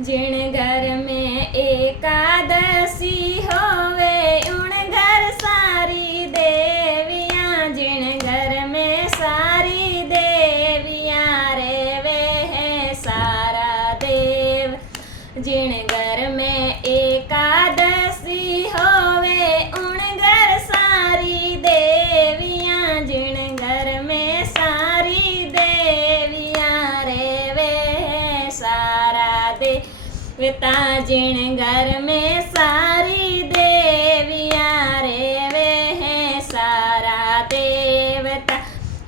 जिण घर में एकादशी होवे उण घर सारी देवियां। जिण घर में सारी देवियां रेवे है सारा देव। जिण घर में एकादशी होवे उण घर सारी देवियां। जिण घर में सारी देवियां रेवे है सारा देवता। जिण घर में सारी देवियां रेवे है सारा देवता।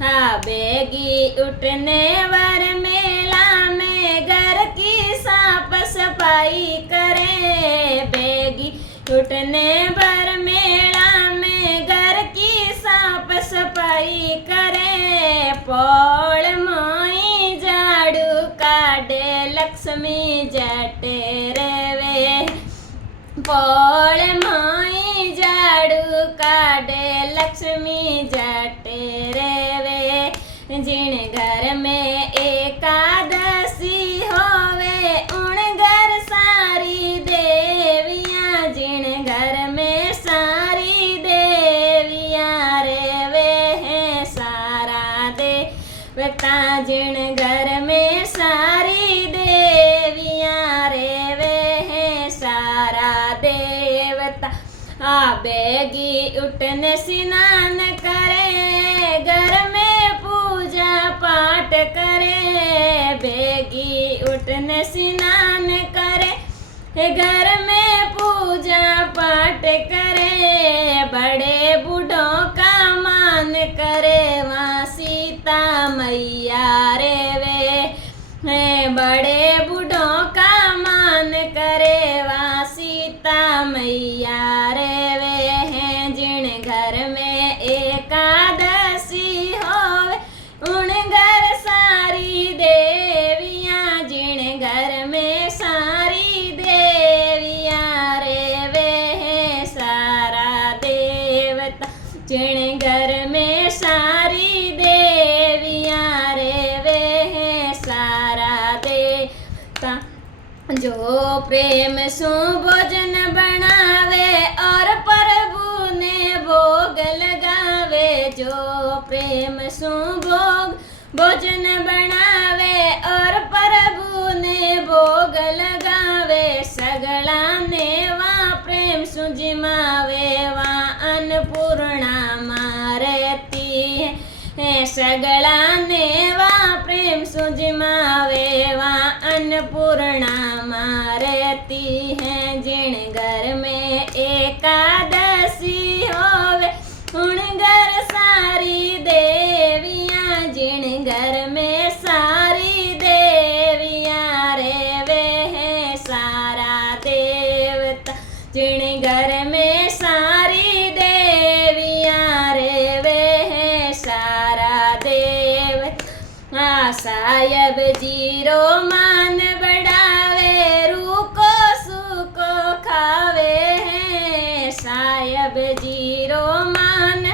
हाँ बेगी उठने वर मेला में घर की साफ सफाई करे। बेगी उठने वर मेला में घर की साफ सफाई करे। पौड़ मोई झाड़ू काढ़े लक्ष्मी जटे रेवे। पौड़ मोई झाड़ू काढ़े लक्ष्मी जटे रेवे। जिण घर में एकादशी होवे उण घर सारी देवियां। जिण घर में सारी देवियां रेवे है सारा देवता। जिण घर में सारी देवियां रेवे है सारा देवता। आ बेगी उठने स्नान करे घर में पूजा पाठ करे। बेगी उठने स्नान करे घर में पूजा पाठ करे। बड़े बूढ़ों का मान करे वहाँ सीता मैया रेवे। बड़े बूढ़ों का मान करे वहाँ सीता मैया रेवे हैं। जिण घर में एकादशी होवे उण घर सारी देवियां। जिण घर में सारी देवियां रेवे है सारा देवता। जिण घर में सारी देवियां रेवे है सारा देवता। जो प्रेम सु भोजन बनावे और प्रभु ने भोग लगावे। जो प्रेम सु भोजन बनावे और प्रभु ने भोग लगावे। सगला ने वहाँ प्रेम सु जिमावे वहाँ अन्नपूर्णा माँ रहती है। सगला ने वहाँ प्रेम सु जिमावे वहाँ अन्नपूर्णा माँ रहती है। जिण घर में एकादशी होवे उण घर सारी देवियां। जिण घर में सारी देवियां रेवे है सारा देवता। जिण घर में सारी देवियां रेवे है सारा देवता। सायब जीरो मान बढ़ावे रूको सूको खावे हैं। सायब जीरो मान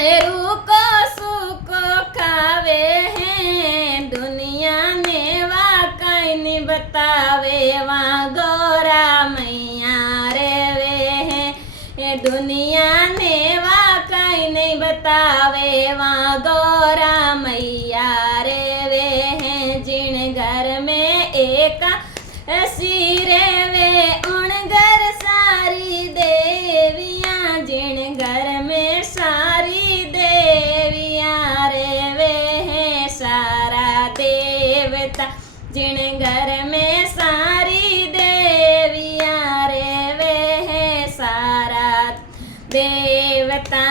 रूको सूको खावे हैं। दुनिया ने वाकई नहीं बतावे वहाँ गौरा मैया रेवे हैं। दुनिया ने वाकई नहीं बतावे वहाँ गौरा मैया रेवे हैं। जिण घर में एकादशी रेवे उण घर सारी देवियां। जिण घर में सारी देवियां रेवे है सारा देवता। जिण घर में सारी देवियां रेवे है सारा देवता।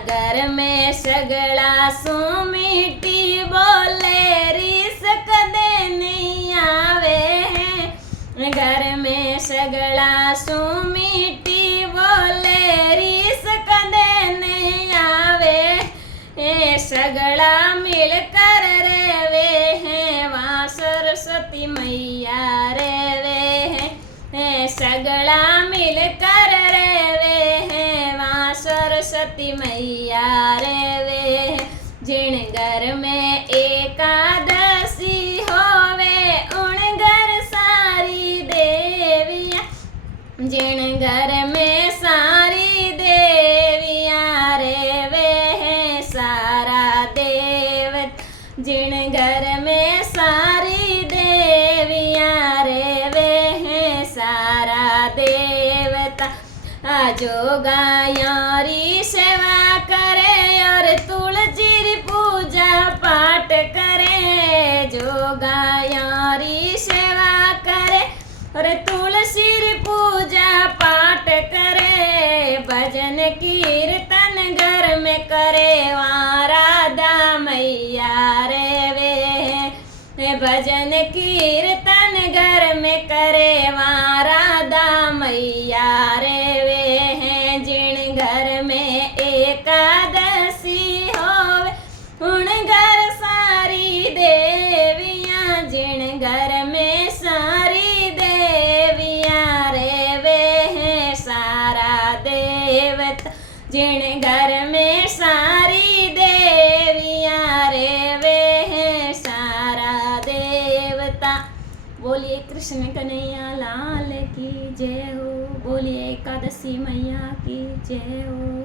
घर में सगला सु मीठी बोले रीस कदे नहीं आवे हैं। घर में सगला सु मीठी बोले रीस कदे नहीं आवे। सगला मिलकर रेवे हैं वहाँ सरस्वती मैया रेवे हैं। सगला मिलकर रेवे हैं वहाँ सरस्वती मैया रेवे हैं। जिण घर में एकादशी होवे उण घर सा घर में सारी देवियाँ रे वे हैं सारा देवत। जिन घर में सारी देवियाँ रे वे हैं सारा देवता। जो गायारी सेवा करे और तुलसी री पूजा पाठ करे। जो गायारी सेवा करे और तुलसी री पूजा पाठ करे। भजन कीर्तन घर में करे वहाँ राधा मैया रे वे। भजन कीर्तन घर में करे वहाँ राधा मैया रे वे। जिन घर में एकादशी होवे उन घर सारी देवियाँ। जिन घर में सारी देवियाँ रे वे हैं सारा देवता। जिन घर में सारी देवियाँ रे वे हैं सारा देवता। बोलिए कृष्ण कन्हैया लाल की जय हो। बोलिए एकादशी मैया की जय हो।